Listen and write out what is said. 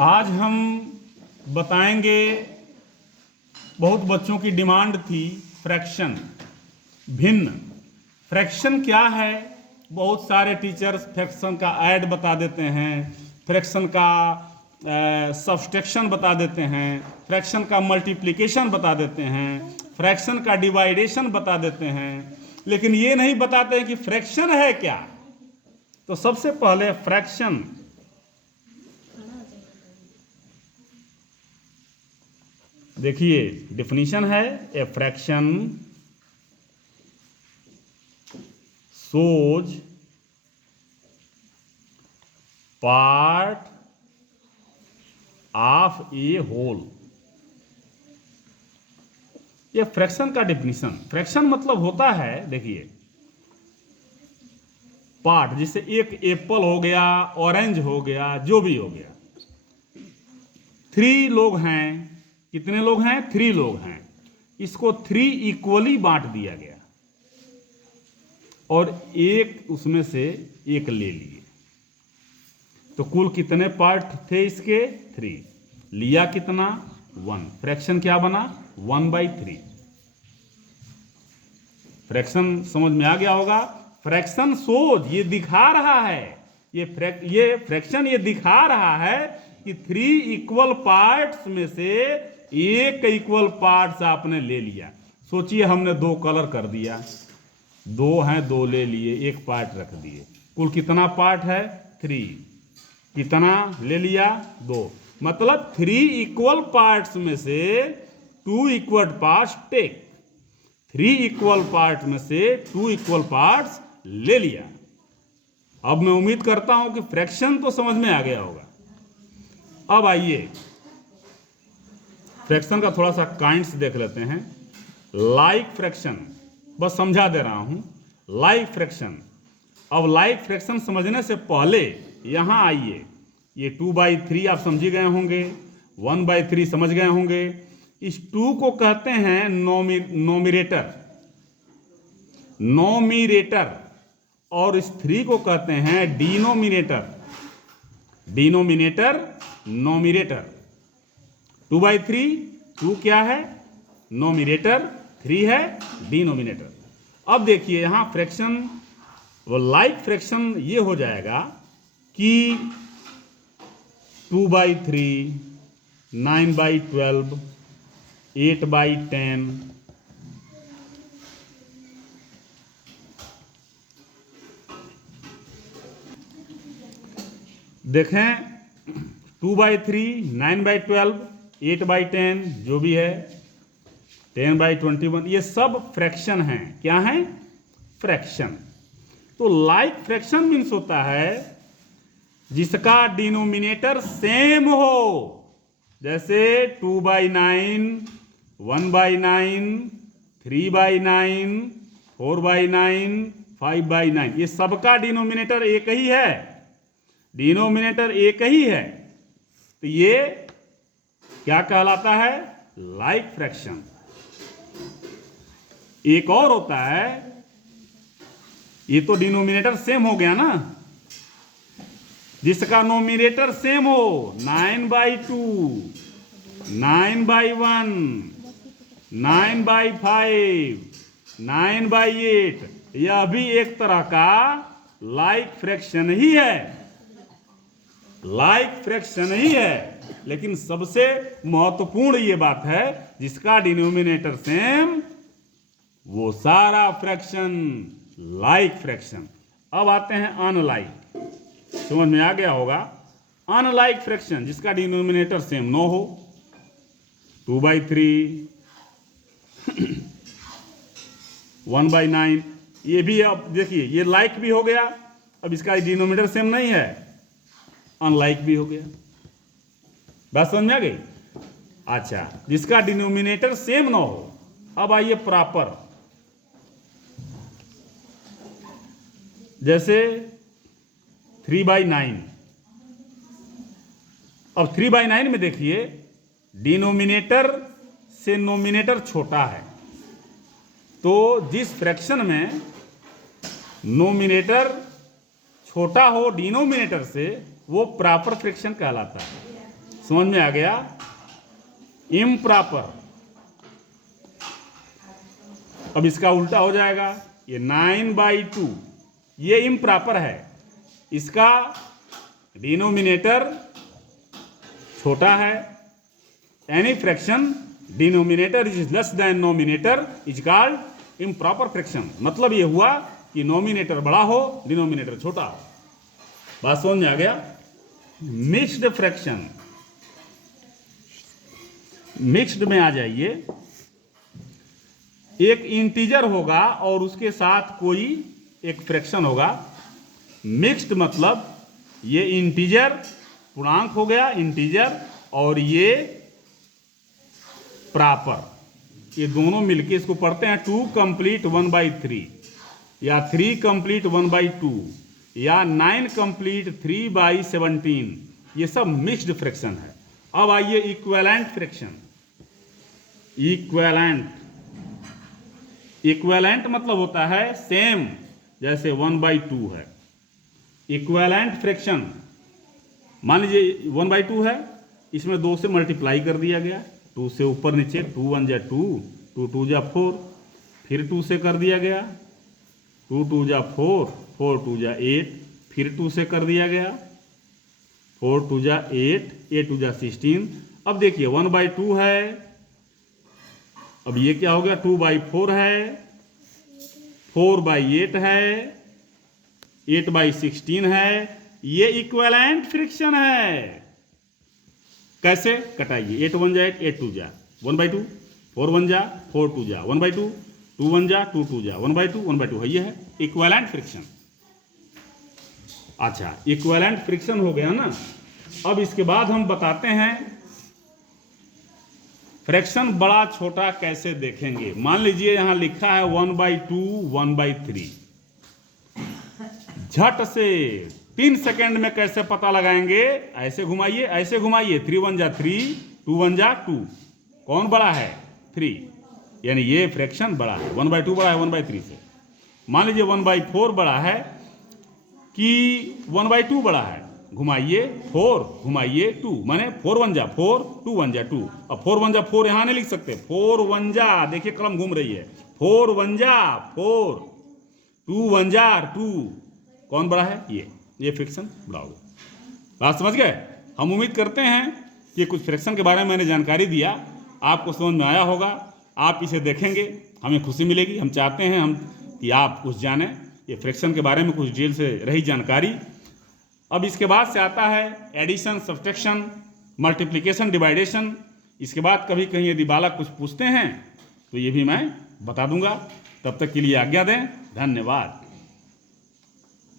आज हम बताएंगे, बहुत बच्चों की डिमांड थी, फ्रैक्शन, भिन्न। फ्रैक्शन क्या है? बहुत सारे टीचर्स फ्रैक्शन का ऐड बता देते हैं, फ्रैक्शन का सब्सट्रैक्शन बता देते हैं, फ्रैक्शन का मल्टीप्लिकेशन बता देते हैं, फ्रैक्शन का डिवाइडेशन बता देते हैं, लेकिन ये नहीं बताते हैं कि फ्रैक्शन है क्या। तो सबसे पहले फ्रैक्शन, देखिए डिफिनीशन है, a fraction shows part of a whole। ये फ्रैक्शन का डिफिनीशन। फ्रैक्शन मतलब होता है, देखिए पार्ट, जिसे एक एप्पल हो गया, ऑरेंज हो गया, जो भी हो गया। 3 लोग हैं, कितने लोग हैं? 3 लोग हैं। इसको 3 इक्वली बांट दिया गया और एक उसमें से एक ले लिए, तो कुल कितने पार्ट थे इसके? 3। लिया कितना? 1। फ्रैक्शन क्या बना? 1/3। फ्रैक्शन समझ में आ गया होगा। फ्रैक्शन सोज, ये दिखा रहा है, ये फ्रैक्शन ये दिखा रहा है कि 3 इक्वल पार्ट्स में से एक इक्वल पार्ट्स आपने ले लिया। सोचिए हमने 2 कलर कर दिया, 2 हैं, 2 ले लिए, एक पार्ट रख दिए, कुल कितना पार्ट है? 3। कितना ले लिया? 2। मतलब 3 इक्वल पार्ट्स में से 2 equal parts take. 3 equal part में से 2 इक्वल पार्ट्स ले लिया। अब मैं उम्मीद करता हूं कि फ्रैक्शन तो समझ में आ गया होगा। अब आइए फ्रैक्शन का थोड़ा सा काइंड्स देख लेते हैं। लाइक फ्रैक्शन, बस समझा दे रहा हूं, लाइक फ्रैक्शन। अब लाइक फ्रैक्शन समझने से पहले यहां आइए, ये 2/3 आप समझ गए होंगे, 1/3 समझ गए होंगे। इस 2 को कहते हैं नोमिनेटर, नोमिनेटर, और इस 3 को कहते हैं डिनोमिनेटर, डिनोमिनेटर, नोमिनेटर। 2/3, 2 क्या है? नोमिनेटर, 3 है डिनोमिनेटर। अब देखिए यहां फ्रैक्शन, वो लाइक फ्रैक्शन ये हो जाएगा कि 2/3, 9/12, 8/10, देखें 2/3, 9/12, 8/10, जो भी है, 10/21, ये सब फ्रैक्शन हैं। क्या हैं? फ्रैक्शन। तो लाइक फ्रैक्शन मीन्स होता है जिसका डिनोमिनेटर सेम हो, जैसे 2/9, 1/9, 3/9, 4/9, 5/9, ये सबका डिनोमिनेटर एक ही है, डिनोमिनेटर एक ही है। तो ये क्या कहलाता है? Like fraction. एक और होता है, ये तो डिनोमिनेटर सेम हो गया ना, जिसका नोमिनेटर सेम हो, 9/2, 9/1, 9/5, 9/8, यह भी एक तरह का लाइक फ्रैक्शन ही है, लाइक फ्रैक्शन ही है। लेकिन सबसे महत्वपूर्ण ये बात है, जिसका डिनोमिनेटर सेम, वो सारा फ्रैक्शन लाइक फ्रैक्शन। अब आते हैं अनलाइक, समझ में आ गया होगा। अनलाइक फ्रैक्शन, जिसका डिनोमिनेटर सेम न हो, 2/3, 1/9, ये भी, अब देखिए ये लाइक भी हो गया, अब इसका डिनोमिनेटर सेम नहीं है, अनलाइक भी हो गया। बात समझ में आ गई? अच्छा, जिसका डिनोमिनेटर सेम ना हो। अब आइए प्रॉपर, जैसे 3/9। अब 3/9 में देखिए डिनोमिनेटर से नोमिनेटर छोटा है, तो जिस फ्रैक्शन में नोमिनेटर छोटा हो डिनोमिनेटर से, वो प्रॉपर फ्रैक्शन कहलाता है। समझ में आ गया? इम्प्रॉपर, अब इसका उल्टा हो जाएगा, ये 9/2 ये इम्प्रॉपर है, इसका डिनोमिनेटर छोटा है। Any fraction denominator is less than nominator is called improper fraction. मतलब ये हुआ कि नोमिनेटर बड़ा हो, डिनोमिनेटर छोटा हो। बात समझ में आ गया? मिक्स्ड फ्रैक्शन, मिक्स्ड में आ जाइए, एक इंटीजर होगा और उसके साथ कोई एक फ्रैक्शन होगा। मिक्स्ड मतलब ये इंटीजर पूर्णांक हो गया, इंटीजर, और ये प्रॉपर, ये दोनों मिलके इसको पढ़ते हैं 2 कंप्लीट 1/3 या 3 कंप्लीट 1/2 या 9 कंप्लीट 3/17। ये सब मिक्स्ड फ्रैक्शन है। अब आइए इक्विवेलेंट फ्रैक्शन। इक्विवेलेंट, इक्विवेलेंट मतलब होता है सेम, जैसे 1/2 है। इक्विवेलेंट फ्रैक्शन, मान लीजिए 1/2 है, इसमें 2 से मल्टीप्लाई कर दिया गया, 2 से ऊपर नीचे, 2 1 जा 2, 2 2 जा 4, फिर 2 से कर दिया गया, 2 2 जा 4, 4 2 जा 8, फिर 2 से कर दिया गया, 4 2 जा 8, 8 2 जा 16। अब देखिए 1/2 है, अब ये क्या हो गया, 2/4 है, 4/8 है, 8/16 है। ये इक्विवेलेंट फ्रैक्शन है। कैसे? कटाइए, 8 1 जा 8, 8 2 जा 1/2, 4 1 जा 4 2 जा 1/2, 2 1 जा 2 2 जा 1/2, 1/2 है। ये है इक्विवेलेंट फ्रैक्शन। अच्छा, इक्विवेलेंट फ्रैक्शन हो गया ना। अब इसके बाद हम बताते हैं फ्रैक्शन बड़ा छोटा कैसे देखेंगे। मान लीजिए यहां लिखा है 1/2 1/3, झट से 3 सेकेंड में कैसे पता लगाएंगे? ऐसे घुमाइए, ऐसे घुमाइए, 3 1 जा 3, 2 1 जा 2, कौन बड़ा है? 3, यानी ये फ्रैक्शन बड़ा है, 1/2 बड़ा है 1/3 से। मान लीजिए 1/4 बड़ा है कि 1/2 बड़ा है, घुमाइए 4, घुमाइए 2, माने 4 1 जा 4, 2 1 जा 2। अब 4 1 जा 4 यहां नहीं लिख सकते, 4 1 जा, देखिए कलम घूम रही है, 4 1 जा 4, 2 1 जा 2, कौन बड़ा है? ये फ्रैक्शन बड़ा होगा। बात समझ गए? हम उम्मीद करते हैं कि कुछ फ्रैक्शन के बारे में मैंने जानकारी दिया, आपको समझ में आया होगा। आप इसे देखेंगे, हमें खुशी मिलेगी। हम चाहते हैं कि आप कुछ जानें, ये फ्रैक्शन के बारे में कुछ डिटेल से रही जानकारी। अब इसके बाद से आता है एडिशन, सब्ट्रैक्शन, मल्टीप्लिकेशन, डिवाइडेशन। इसके बाद कभी कहीं यदि बालक कुछ पूछते हैं तो ये भी मैं बता दूंगा। तब तक के लिए आज्ञा दें। धन्यवाद।